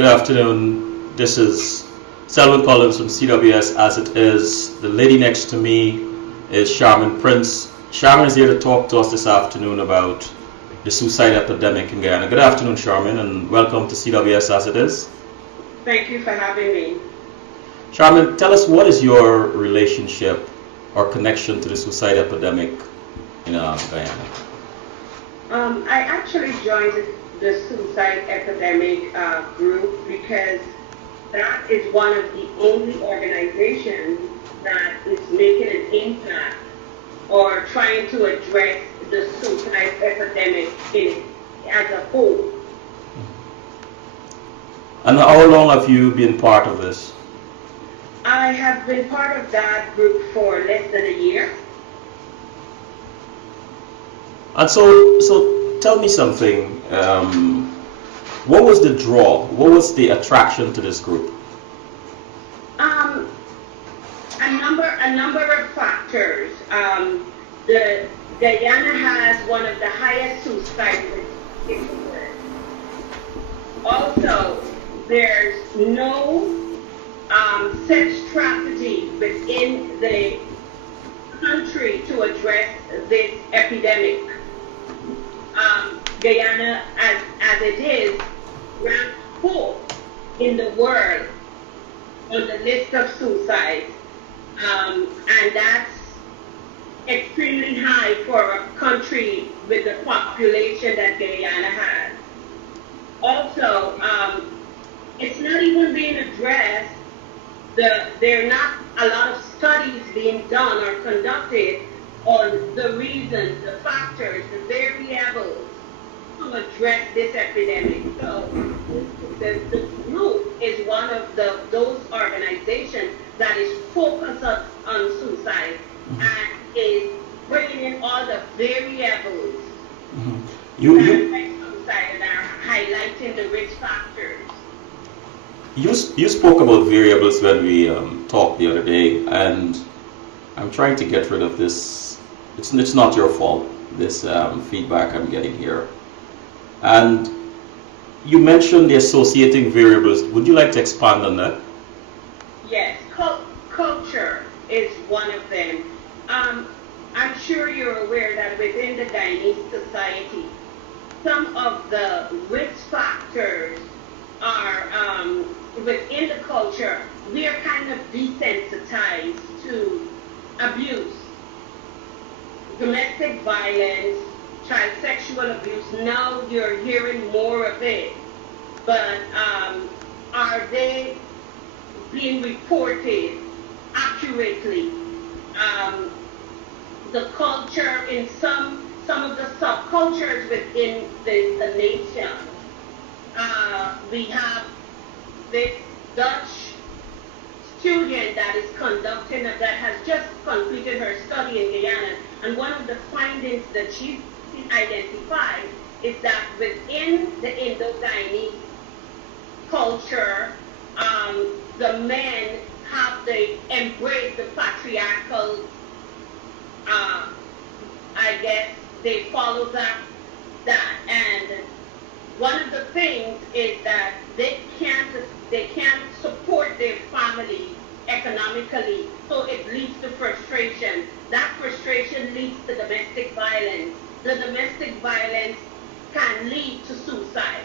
Good afternoon. This is Selwyn Collins from CWS as it is. The lady next to me is Sharmin Prince. Sharmin is here to talk to us this afternoon about the suicide epidemic in Guyana. Good afternoon, Sharmin, and welcome to CWS as it is. Thank you for having me. Sharmin, tell us, what is your relationship or connection to the suicide epidemic in Guyana? I actually joined the suicide epidemic group because that is one of the only organizations that is making an impact or trying to address the suicide epidemic as a whole. And how long have you been part of this? I have been part of that group for less than a year. And so tell me something. What was the draw? What was the attraction to this group? A number of factors. The Guyana has one of the highest suicide rates in the world. Also, there's no set strategy within the country to address this epidemic. Guyana, as it is, ranked 4th in the world on the list of suicides, and that's extremely high for a country with the population that Guyana has. Also, it's not even being addressed. There are not a lot of studies being done or conducted on the reasons, the factors, the variables to address this epidemic. So the group is one of those organizations that is focused on suicide and is bringing in all the variables that affect suicide and are highlighting the risk factors. You spoke about variables when we talked the other day, and I'm trying to get rid of this. It's not your fault, this feedback I'm getting here. And you mentioned the associating variables. Would you like to expand on that? Yes, culture is one of them. I'm sure you're aware that within the Guyanese society, some of the risk factors are within the culture. We are kind of desensitized to abuse, domestic violence, child sexual abuse. Now you're hearing more of it, but are they being reported accurately? The culture in some of the subcultures within the nation. We have this Dutch student that is conducting, that has just completed her study in Guyana, and one of the findings that she's identified is that within the Indo-Guyanese culture, the men embrace the patriarchal, I guess they follow that, and one of the things is that they can't support their family economically, so it leads to frustration. That frustration leads to domestic violence. The domestic violence can lead to suicide.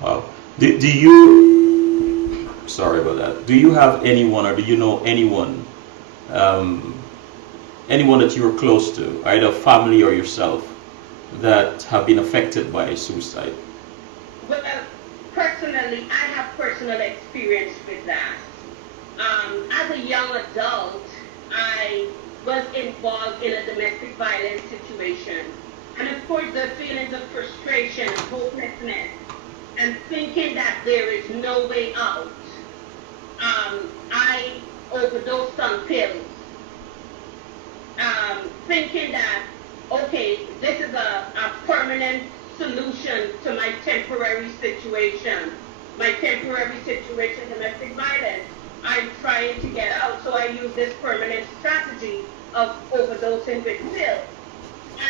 Wow. Do you, sorry about that, do you have anyone, or do you know anyone, anyone that you are close to, either family or yourself, that have been affected by suicide? Well, personally, I have personal experience with that. As a young adult, I was involved in a domestic violence situation. And of course, the feelings of frustration and hopelessness and thinking that there is no way out. I overdosed on pills, thinking that, okay, this is a permanent solution to my temporary situation. Domestic violence. I'm trying to get out, so I use this permanent strategy of overdosing with pills.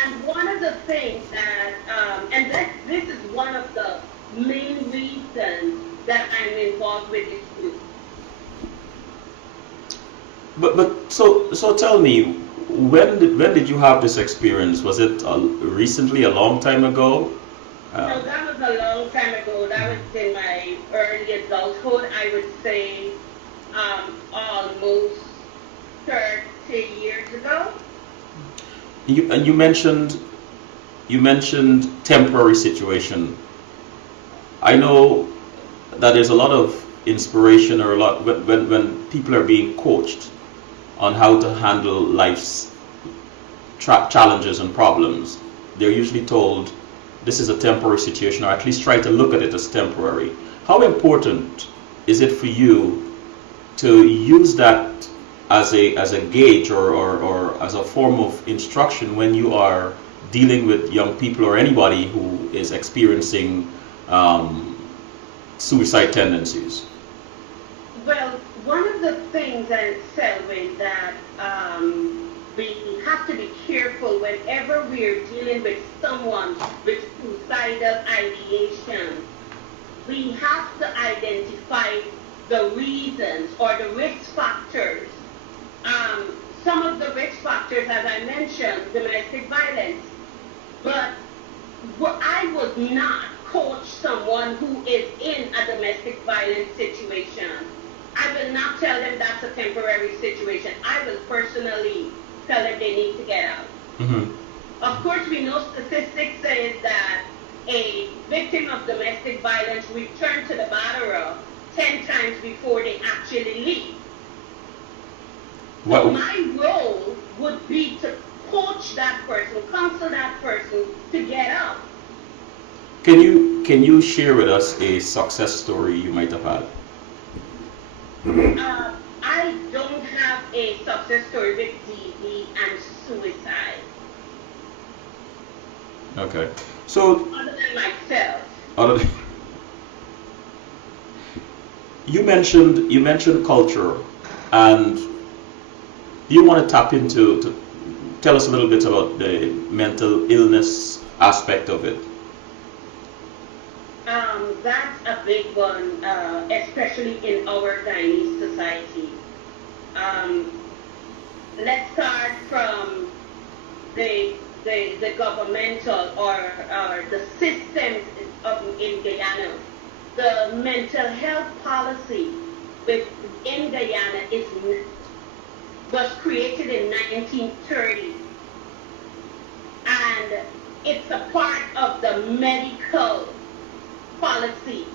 And one of the things that, and this is one of the main reasons that I'm involved with this group. But so tell me, when did you have this experience? Was it recently, a long time ago? No, that was a long time ago. That was in my early adulthood. I would say almost 30 years ago. You mentioned temporary situation. I know that there's a lot of inspiration, or a lot when people are being coached on how to handle life's challenges and problems. They're usually told this is a temporary situation, or at least try to look at it as temporary. How important is it for you to use that as a gauge, or as a form of instruction when you are dealing with young people or anybody who is experiencing suicide tendencies? Well, one of the things, and Selwyn, that we have to be careful whenever we're dealing with someone with suicidal ideation. We have to identify the reasons or the risk factors. Some of the risk factors, as I mentioned, domestic violence. But I would not coach someone who is in a domestic violence situation. I will not tell them that's a temporary situation. I will personally tell them they need to get out. Mm-hmm. Of course, we know statistics say that a victim of domestic violence returns to the batterer 10 times before they actually leave. So my role would be to coach that person, counsel that person to get out. Can you share with us a success story you might have had? I don't have a success story with DV and suicide. Okay. So other than myself. You mentioned culture, and do you want to tap into to tell us a little bit about the mental illness aspect of it? That's a big one, especially in our Chinese society. Let's start from the governmental or the systems in Guyana. The mental health policy in Guyana was created in 1930, and it's a part of the medical policy.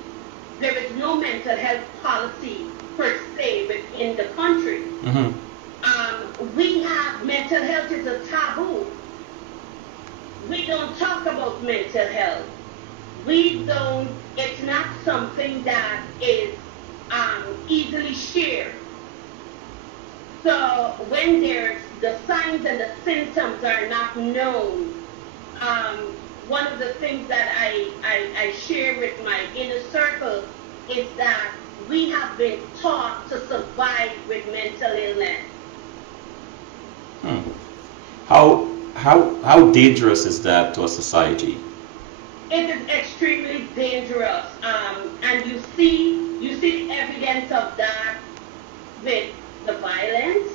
There is no mental health policy per se within the country. Mm-hmm. We have mental health is a taboo. We don't talk about mental health. It's not something that is easily shared. So when there's the signs and the symptoms are not known, one of the things that I share with my inner circle is that we have been taught to survive with mental illness. How dangerous is that to a society? It is extremely dangerous, and you see evidence of that with the violence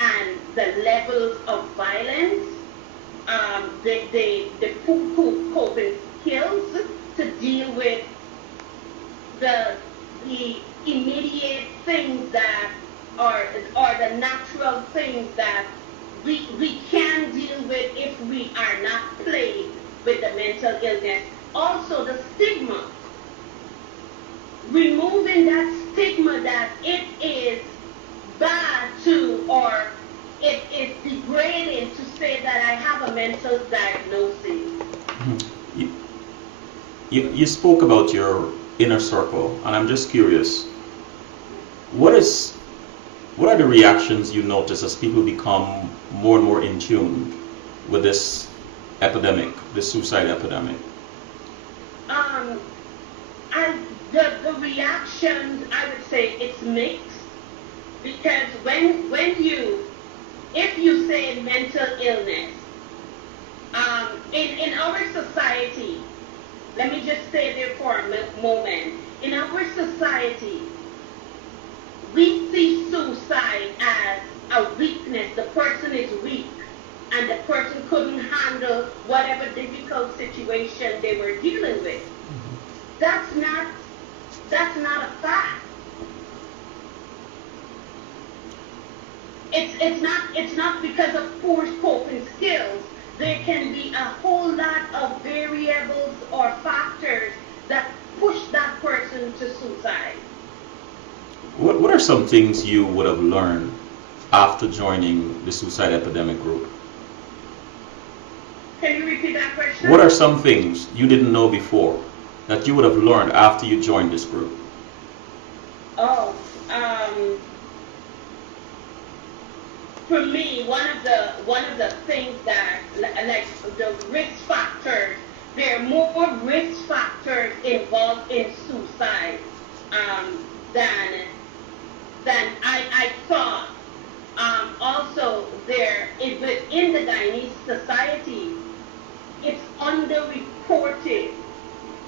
and the levels of violence, the coping skills to deal with the immediate things that are the natural things that we can deal with if we are not plagued with the mental illness. Also the stigma. Removing that stigma that it is bad to, or it is degrading to say that I have a mental diagnosis. Mm-hmm. You spoke about your inner circle, and I'm just curious, what are the reactions you notice as people become more and more in tune with this epidemic, this suicide epidemic? The reactions, I would say it's mixed, because if you say mental illness, in our society, let me just stay there for a moment. In our society, we see suicide as a weakness. The person is weak, and the person couldn't handle whatever difficult situation they were dealing with. That's not a fact. It's not because of poor coping skills. There can be a whole lot of variables or factors that push that person to suicide. What are some things you would have learned after joining the suicide epidemic group? Can you repeat that question? What are some things you didn't know before that you would have learned after you joined this group? Oh, for me, one of the things that, like the risk factors, there are more risk factors involved in suicide than I thought. Also, there is within the Guyanese society, it's underreported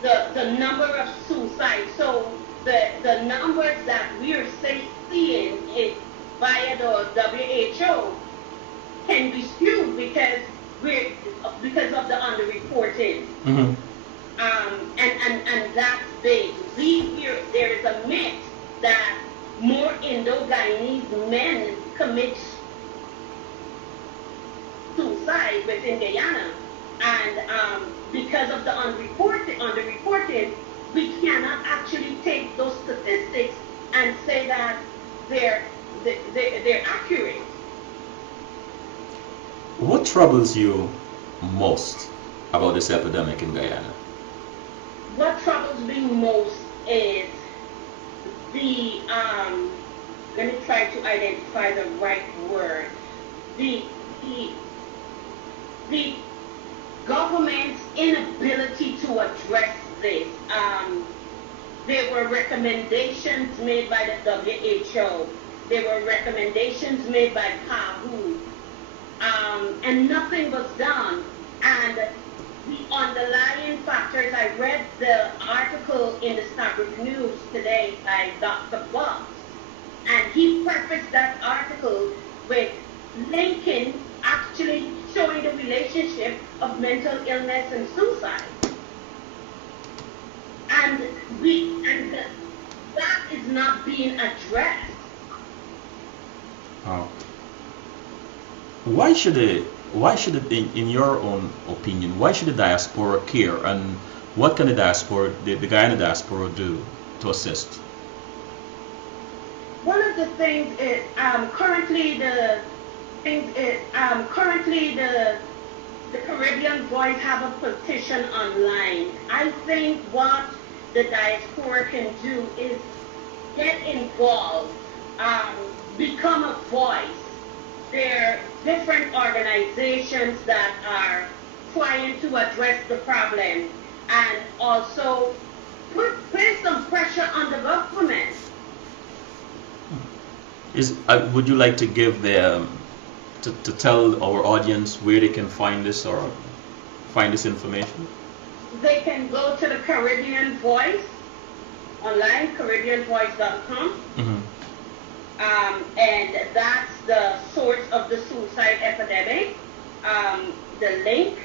the number of suicides. So the numbers that we are seeing via the WHO can be skewed because of the underreporting. Mm-hmm. And that's big. There is a myth that more Indo-Guyanese men commit suicide within Guyana, and because of the underreported, we cannot actually take those statistics and say that they're accurate. What troubles you most about this epidemic in Guyana? What troubles me most is let me try to identify the right word. The government's inability to address this. There were recommendations made by the WHO. There were recommendations made by PAHU. And nothing was done. And the underlying factors, I read the article in the Starbuck News today by Dr. Bucks, and he prefaced that article with linking, actually showing the relationship of mental illness and suicide. And that is not being addressed. Oh. Why should it, in your own opinion, why should the diaspora care, and what can the Guyana diaspora do to assist? One of the things is currently the Caribbean Voice have a petition online. I think what the diaspora can do is get involved, become a voice. There are different organizations that are trying to address the problem, and also place some pressure on the government. Would you like to give to tell our audience where they can find this or find this information? They can go to the Caribbean Voice online, CaribbeanVoice.com. Mm-hmm. And that's the source of the suicide epidemic. The link.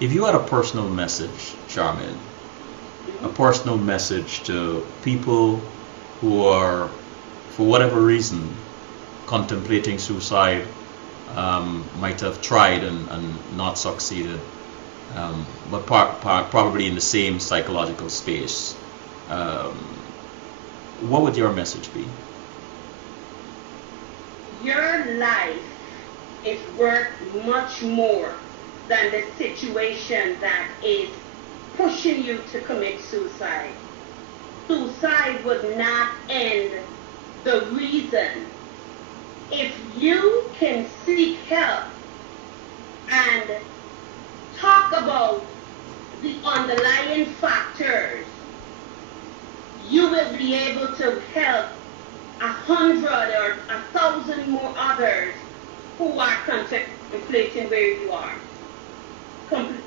If you had a personal message, Sharmin, a personal message to people who are, for whatever reason, contemplating suicide, might have tried and not succeeded, but probably in the same psychological space, what would your message be? Your life is worth much more than the situation that is pushing you to commit suicide. Suicide would not end the reason. If you can seek help and talk about the underlying factors, you will be able to help 100 or 1,000 more others who are contemplating where you are,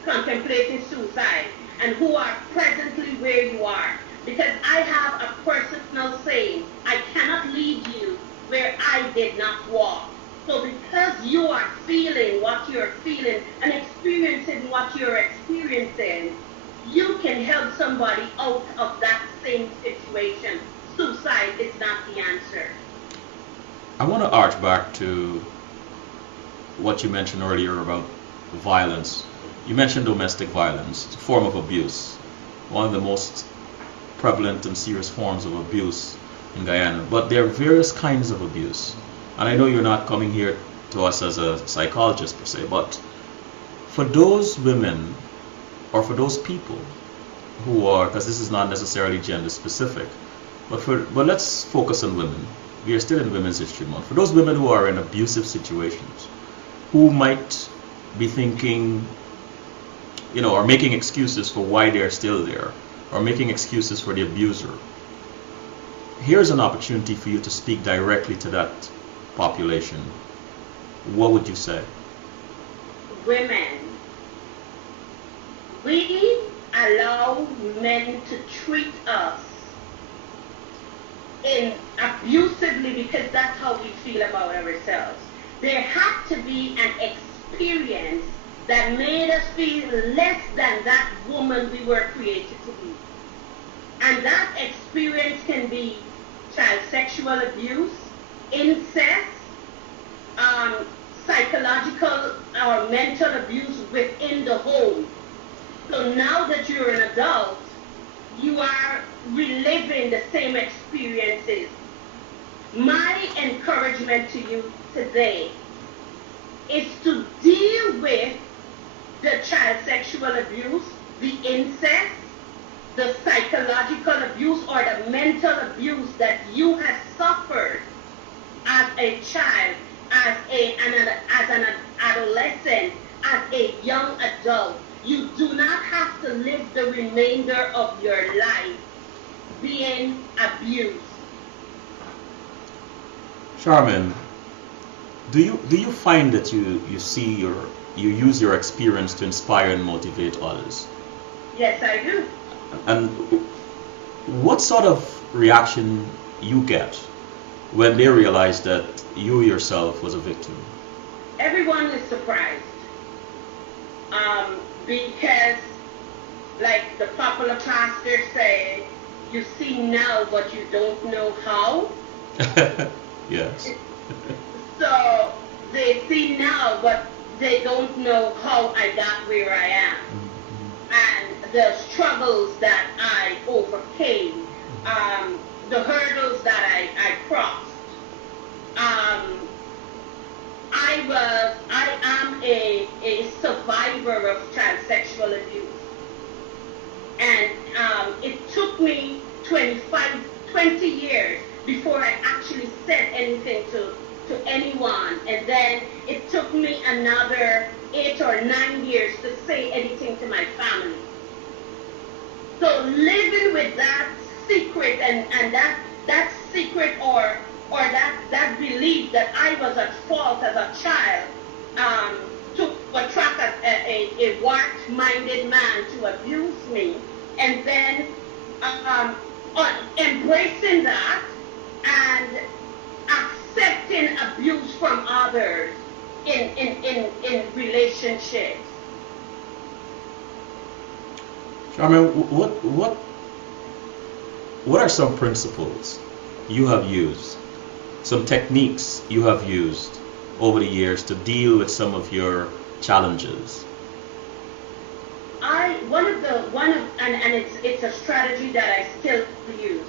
contemplating suicide, and who are presently where you are. Because I have a personal saying, I cannot lead you where I did not walk. So because you are feeling what you're feeling and experiencing what you're experiencing, you can help somebody out of that same situation. Suicide is not the answer. I want to arch back to what you mentioned earlier about violence. You mentioned domestic violence. It's a form of abuse, one of the most prevalent and serious forms of abuse in Guyana. But there are various kinds of abuse. And I know you're not coming here to us as a psychologist per se, but for those women or for those people who are, because this is not necessarily gender specific, but let's focus on women. We are still in Women's History Month. For those women who are in abusive situations, who might be thinking, or making excuses for why they're still there, or making excuses for the abuser, here's an opportunity for you to speak directly to that population. What would you say? Women, we allow men to treat us abusively because that's how we feel about ourselves. There had to be an experience that made us feel less than that woman we were created to be. And that experience can be child sexual abuse, incest, psychological or mental abuse within the home. So now that you're an adult, you are reliving the same experiences. My encouragement to you today is to deal with the child sexual abuse, the incest, the psychological abuse, or the mental abuse that you have suffered as a child, as an adolescent, as a young adult. You do not have to live the remainder of your life being abused. Sharmin, do you find that you use your experience to inspire and motivate others? Yes, I do. And what sort of reaction you get when they realize that you yourself was a victim? Everyone is surprised. Because, like the popular pastor say, you see now but you don't know how. Yes. So they see now but they don't know how I got where I am. And the struggles that I overcame, the hurdles that I crossed. I am a survivor of child sexual abuse. And it took me 20 years before I actually said anything to anyone. And then it took me another 8 or 9 years to say anything to my family. So living with that secret and that secret or that belief that I was at fault as a child to attract a warped-minded man to abuse me, and then embracing that and accepting abuse from others in relationships. Sharmin, what are some principles you have used, some techniques you have used over the years to deal with some of your challenges? It's a strategy that I still use.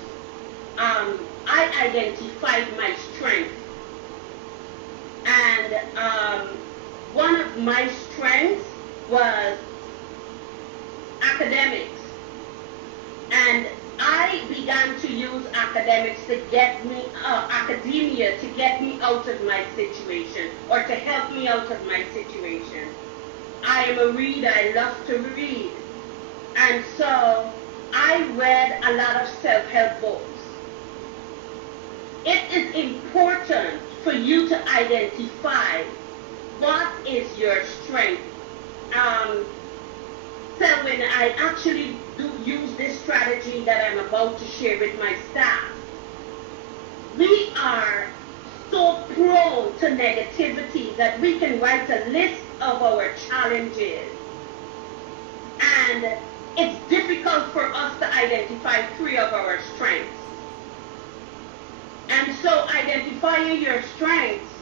I identified my strength, and one of my strengths was academics, and I began to use academia to get me out of my situation, or to help me out of my situation. I am a reader. I love to read, and so I read a lot of self-help books. It is important for you to identify what is your strength. So when I actually do use this strategy that I'm about to share with my staff, we are so prone to negativity that we can write a list of our challenges. And it's difficult for us to identify 3 of our strengths. And so identifying your strengths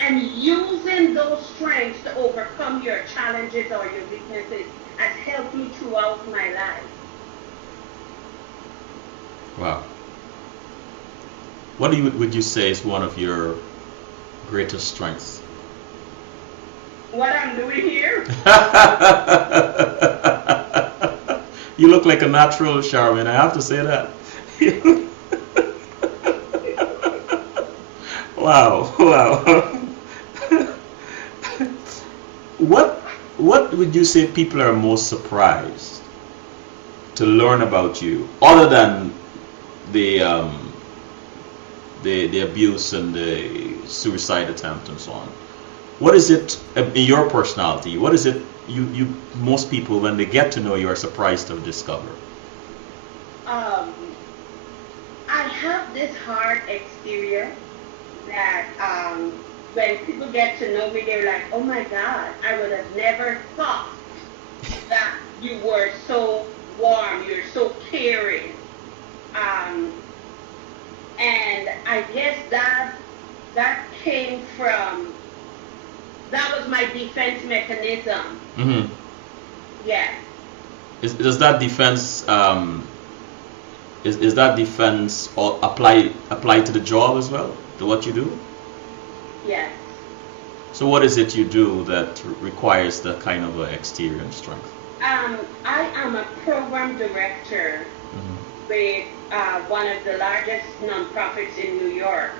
and using those strengths to overcome your challenges or your weaknesses has helped me throughout my life. Wow. What would you say is one of your greatest strengths? What I'm doing here? You look like a natural, Sharmin. I have to say that. Wow, wow. What would you say people are most surprised to learn about you, other than the abuse and the suicide attempt and so on? What is it in your personality? What is it you most people, when they get to know you, are surprised to discover? I have this hard exterior that when people get to know me, they're like, oh my God, I would have never thought that you were so warm, you're so caring. And I guess that came from, that was my defense mechanism. Mm-hmm. Yeah. Does that defense is that defense or apply to the job as well, to what you do? Yes. So what is it you do that requires that kind of exterior strength? I am a program director with one of the largest nonprofits in New York,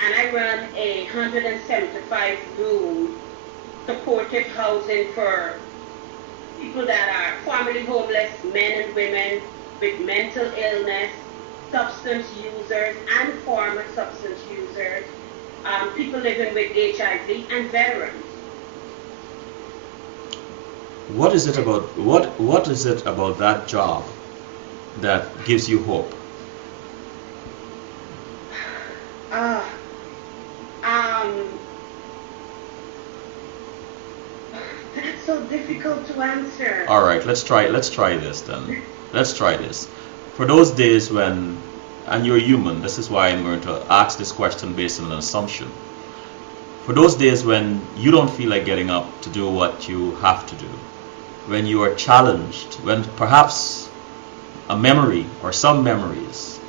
and I run a 175-room supportive housing for people that are formerly homeless, men and women with mental illness, substance users and former substance users, people living with HIV, and veterans. What is it about what is it about that job that gives you hope? That's so difficult to answer. All right, let's try this then. Let's try this. For those days when, and you're human, this is why I'm going to ask this question based on an assumption. For those days when you don't feel like getting up to do what you have to do, when you are challenged, when perhaps a memory or some memories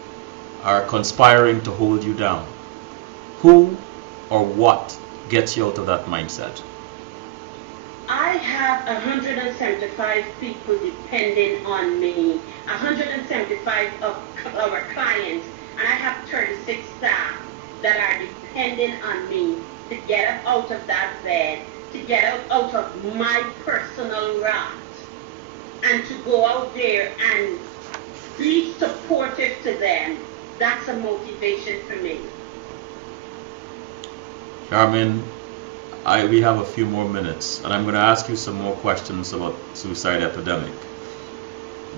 are conspiring to hold you down, who or what gets you out of that mindset? I have 175 people depending on me, 175 of our clients, and I have 36 staff that are depending on me to get up out of that bed, to get out of my personal rut, and to go out there and be supportive to them. That's a motivation for me. Sharmin, we have a few more minutes, and I'm going to ask you some more questions about suicide epidemic.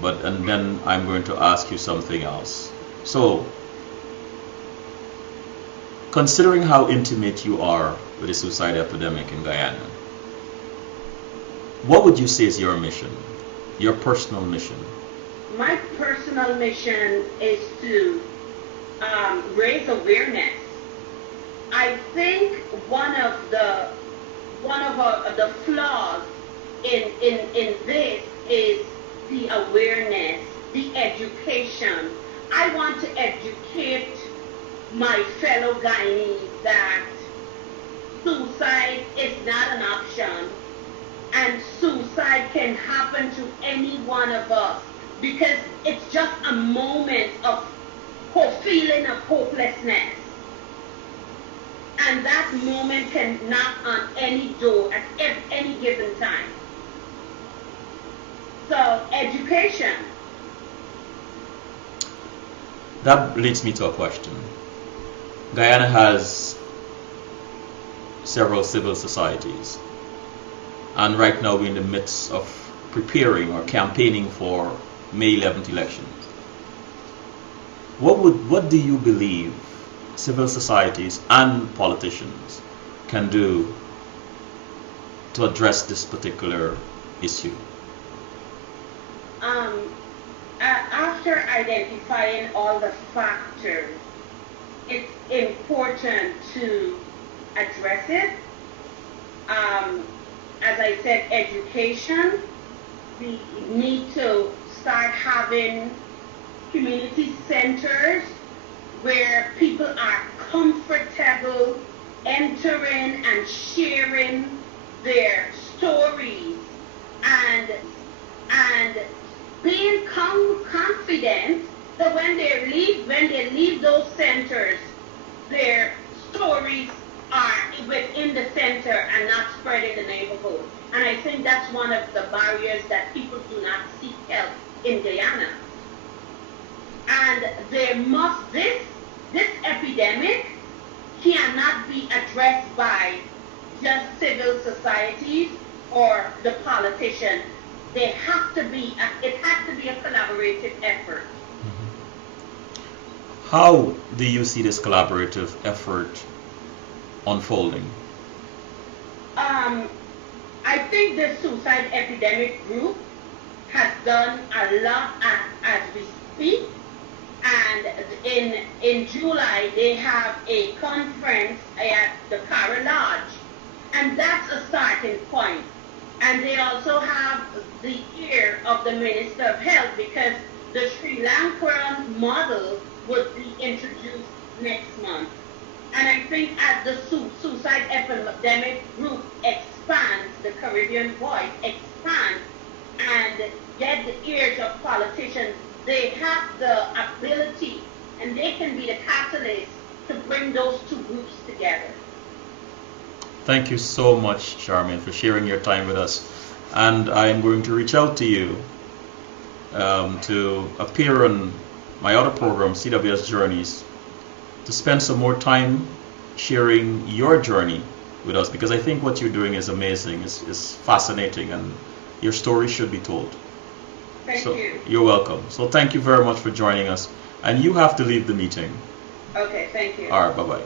And then I'm going to ask you something else. So, considering how intimate you are with the suicide epidemic in Guyana, what would you say is your mission, your personal mission? My personal mission is to raise awareness. I think one of the flaws in this is the awareness, the education. I want to educate my fellow Guyanese that suicide is not an option, and suicide can happen to any one of us, because it's just a moment of feeling of hopelessness. And that moment can knock on any door at any given time. So, education. That leads me to a question. Guyana has several civil societies, and right now we're in the midst of preparing or campaigning for May 11th elections. What do you believe civil societies and politicians can do to address this particular issue? After identifying all the factors, it's important to address it. As I said, education. We need to start having community centers where people are comfortable entering and sharing their stories and being confident that when they leave those centers, their stories are within the center and not spread in the neighborhood. And I think that's one of the barriers that people do not seek help in Guyana. And this epidemic cannot be addressed by just civil societies or the politicians. It has to be a collaborative effort. How do you see this collaborative effort unfolding? I think the suicide epidemic group has done a lot as we speak. And in July, they have a conference at the Cara Lodge. And that's a starting point. And they also have the ear of the Minister of Health, because the Sri Lankan model would be introduced next month. And I think as the suicide epidemic group expands, the Caribbean voice expands and get the ears of politicians, they have the ability and they can be the catalyst to bring those two groups together. Thank you so much, Sharmin, for sharing your time with us. And I'm going to reach out to you to appear on my other program, CWS Journeys, to spend some more time sharing your journey with us, because I think what you're doing is amazing, is fascinating, and your story should be told. Thank you. You're welcome. So thank you very much for joining us. And you have to leave the meeting. Okay, thank you. All right, bye-bye.